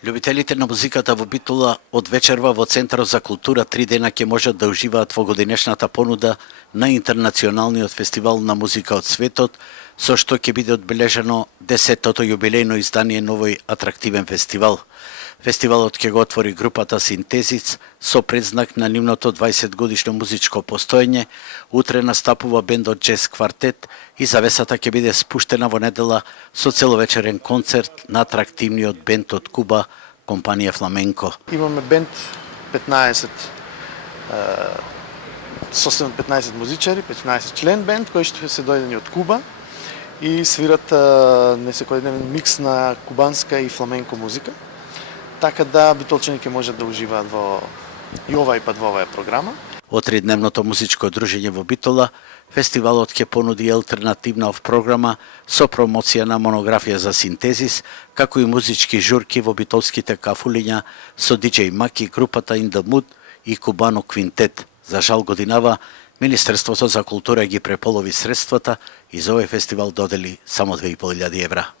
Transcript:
Љубителите на музиката во Битола од вечерва во Центарот за култура 3 дена ќе можат да уживаат во годинешната понуда на Интернационалниот фестивал на музика од светот, со што ќе биде одбележено 10-тото јубилејно издание на овој атрактивен фестивал. Фестивалот ќе го отвори групата Синтезис со предзнак на нивното 20-годишно музичко постоење. Утре настапува бендот Джез Квартет и завесата ќе биде спуштена во недела со целовечерен концерт на атрактивниот бенд од Куба, компанија Фламенко. Имаме бенд 15 составен 15 музичари, 15 член бенд кои што се дојдени од Куба и свират несекојдневен микс на кубанска и фламенко музика. Така да битолчани ќе можат да уживаат во и овај пат во оваа програма. Од тридневното музичко дружење во Битола, фестивалот ќе понуди алтернативна програма со промоција на монографија за Синтезис, како и музички журки во битолските кафулиња со диџеј Маки, групата In The Mood и Кубано Квинтет. За жал годинава, Министерството за култура ги преполови средствата и за овој фестивал додели само 2.500 евра.